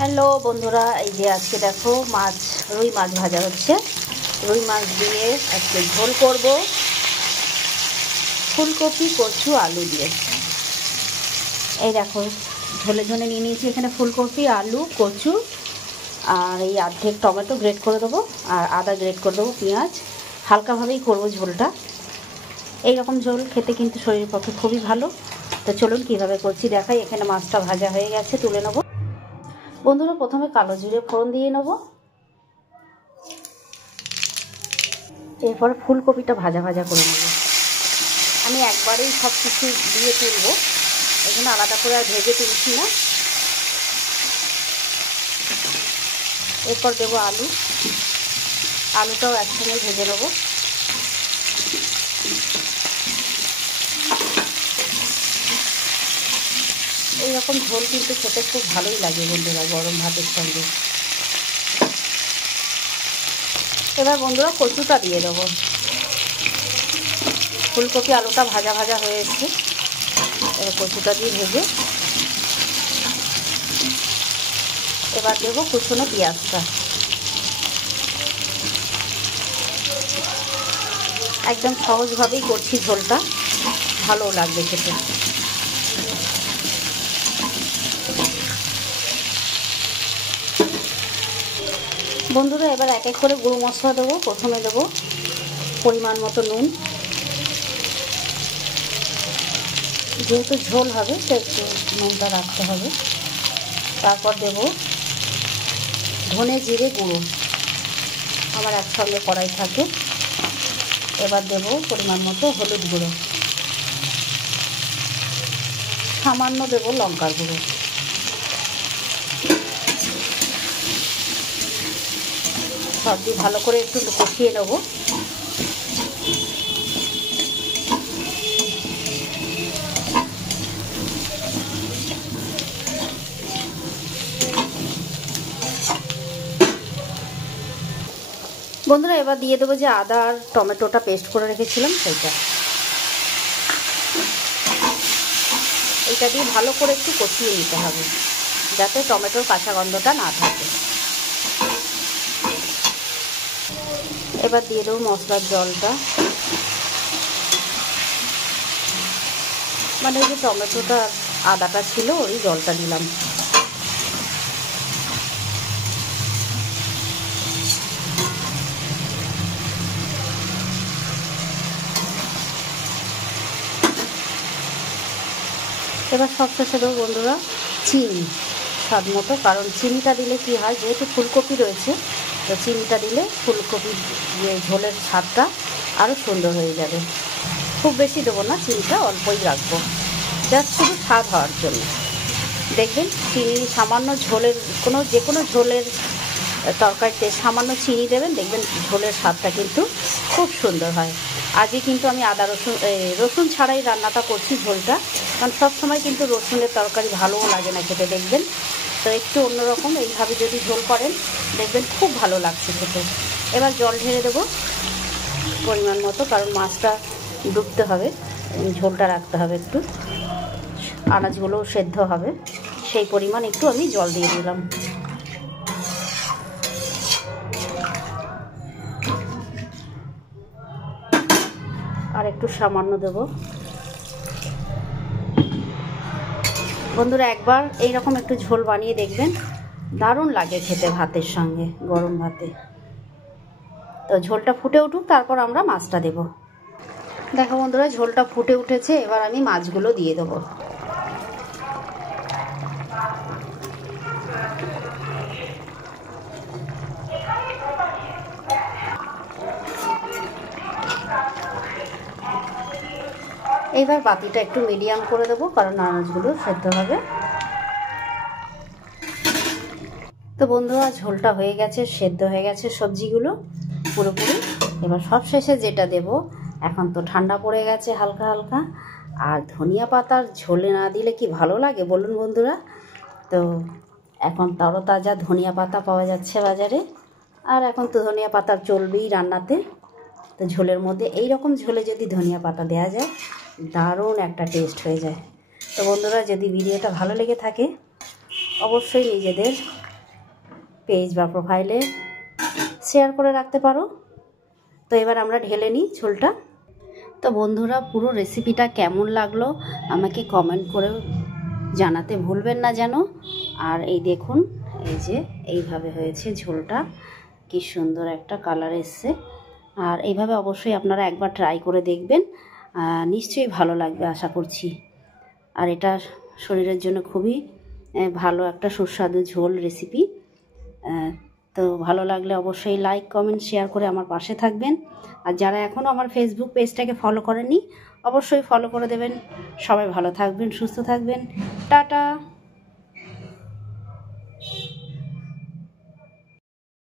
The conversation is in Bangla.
হ্যালো বন্ধুরা, এই যে আজকে দেখো রুই মাছ ভাজা হচ্ছে। রুই মাছ দিয়ে আজকে ঝোল করব ফুলকপি, কচু, আলু দিয়ে। এই দেখো ঝোলের জন্য নিয়ে নিয়েছি এখানে ফুলকপি, আলু, কচু আর এই অর্ধেক টমেটো গ্রেট করে দেবো আর আদা গ্রেট করে দেবো, পেঁয়াজ। হালকাভাবেই করব ঝোলটা। এইরকম ঝোল খেতে কিন্তু শরীরের পক্ষে খুবই ভালো। তো চলুন কীভাবে করছি দেখাই। এখানে মাছটা ভাজা হয়ে গেছে, তুলে নেব। বন্ধুরা, প্রথমে কালো জিরে ফোড়ন দিয়ে নেব, এরপর ফুলকপিটা ভাজা ভাজা করে নেব। আমি একবারেই সব কিছু দিয়ে তুলব, এখানে আলাদা করে আর ভেজে তুলছি না। এরপর দেবো আলু, আলুটাও একসঙ্গে ভেজে নেব। এইরকম ঝোল কিন্তু খেতে খুব ভালোই লাগে বন্ধুরা, গরম ভাতের সঙ্গে। এবার বন্ধুরা কচুটা দিয়ে দেবো। ফুলকপি আলুটা ভাজা ভাজা হয়ে এসছে, এবার কচুটা দিয়ে ভেজে এবার দেবো কুচনো পেঁয়াজটা। একদম সহজভাবেই করছি ঝোলটা, ভালো লাগবে খেতে। বন্ধুরা, এবার এক এক করে গুঁড়ো মশলা দেবো। প্রথমে দেবো পরিমাণ মতো নুন, যেহেতু ঝোল হবে তো একটু নুনটা রাখতে হবে। তারপর দেবো ধনে জিরে গুঁড়ো, আমার একসঙ্গে কড়াই থাকে। এবার দেবো পরিমাণ মতো হলুদ গুঁড়ো, সামান্য দেবো লঙ্কার গুঁড়ো। সব দিয়ে ভালো করে একটু কষিয়ে নেব। বন্ধুরা, এবার দিয়ে দেবো যে আদা আর টমেটোটা পেস্ট করে রেখেছিলাম সেইটা। এইটা দিয়ে ভালো করে একটু কষিয়ে নিতে হবে, যাতে টমেটোর কাঁচা গন্ধটা না থাকে। এবার দিয়ে দেবো মশলার জলটা, মানে ওই যে টমেটোটা আদাটা ছিল ওই জলটা দিলাম। এবার সবশেষে দেবো বন্ধুরা চিনি স্বাদ মতো, কারণ চিনিটা দিলে কি হয়, যেহেতু ফুলকপি রয়েছে তো চিনিটা দিলে ফুলকপির যে ঝোলের স্বাদটা আরও সুন্দর হয়ে যাবে। খুব বেশি দেবো না, চিনিটা অল্পই রাখবো, জাস্ট শুধু স্বাদ হওয়ার জন্য। দেখবেন চিনি সামান্য ঝোলের যে কোনো ঝোলের তরকারিতে সামান্য চিনি দেবেন, দেখবেন ঝোলের স্বাদটা কিন্তু খুব সুন্দর হয়। আজকে কিন্তু আমি আদা রসুন ছাড়াই রান্নাটা করছি ঝোলটা, কারণ সবসময় কিন্তু রসুনের তরকারি ভালোও লাগে না খেতে, দেখবেন। তো একটু অন্যরকম এইভাবে যদি ঝোল করেন দেখবেন খুব ভালো লাগছে খেতে। এবার জল ঢেলে দেবো পরিমাণ মতো, কারণ মাছটা ডুবতে হবে, ঝোলটা রাখতে হবে একটু, আনাজগুলোও সেদ্ধ হবে, সেই পরিমাণ একটু আমি জল দিয়ে দিলাম। আর একটু সামান্য দেব। বন্ধুরা, একবার এইরকম একটু ঝোল বানিয়ে দেখবেন, দারুণ লাগে খেতে ভাতের সঙ্গে, গরম ভাতে। তো ঝোলটা ফুটে উঠুক, তারপর আমরা মাছটা দেব। দেখো বন্ধুরা, ঝোলটা ফুটে উঠেছে, এবার আমি মাছগুলো দিয়ে দেবো। এইবার বাতিটা একটু মিডিয়াম করে দেবো, কারণ আনাজগুলো সেদ্ধ হবে। তো বন্ধুরা, ঝোলটা হয়ে গেছে, সেদ্ধ হয়ে গেছে সবজিগুলো পুরোপুরি। এবার সব শেষে যেটা দেব, এখন তো ঠান্ডা পড়ে গেছে হালকা হালকা, আর ধনিয়া পাতার ঝোলে না দিলে কি ভালো লাগে বলুন বন্ধুরা। তো এখন তরতাজা ধনিয়া পাতা পাওয়া যাচ্ছে বাজারে, আর এখন তো ধনিয়া পাতা চলবেই রান্নাতে। তো ঝোলের মধ্যে এই রকম ঝোলে যদি ধনিয়া পাতা দেওয়া যায়, দারুণ একটা টেস্ট হয়ে যায়। তো বন্ধুরা, যদি ভিডিওটা ভালো লেগে থাকে অবশ্যই নিজেদের পেজ বা প্রোফাইলে শেয়ার করে রাখতে পারো। তো এবার আমরা ঢেলে নিই ঝোলটা। তো বন্ধুরা, পুরো রেসিপিটা কেমন লাগলো আমাকে কমেন্ট করে জানাতে ভুলবেন না যেন। আর এই দেখুন, এই যে এইভাবে হয়েছে ঝোলটা, কি সুন্দর একটা কালার এসছে। আর এইভাবে অবশ্যই আপনারা একবার ট্রাই করে দেখবেন, নিশ্চয়ই ভালো লাগবে আশা করছি। আর এটা শরীরের জন্য খুবই ভালো একটা সুস্বাদু ঝোল রেসিপি। তো ভালো লাগলে অবশ্যই লাইক, কমেন্ট, শেয়ার করে আমার পাশে থাকবেন। আর যারা এখনও আমার ফেসবুক পেজটাকে ফলো করেননি অবশ্যই ফলো করে দেবেন। সবাই ভালো থাকবেন, সুস্থ থাকবেন। টাটা।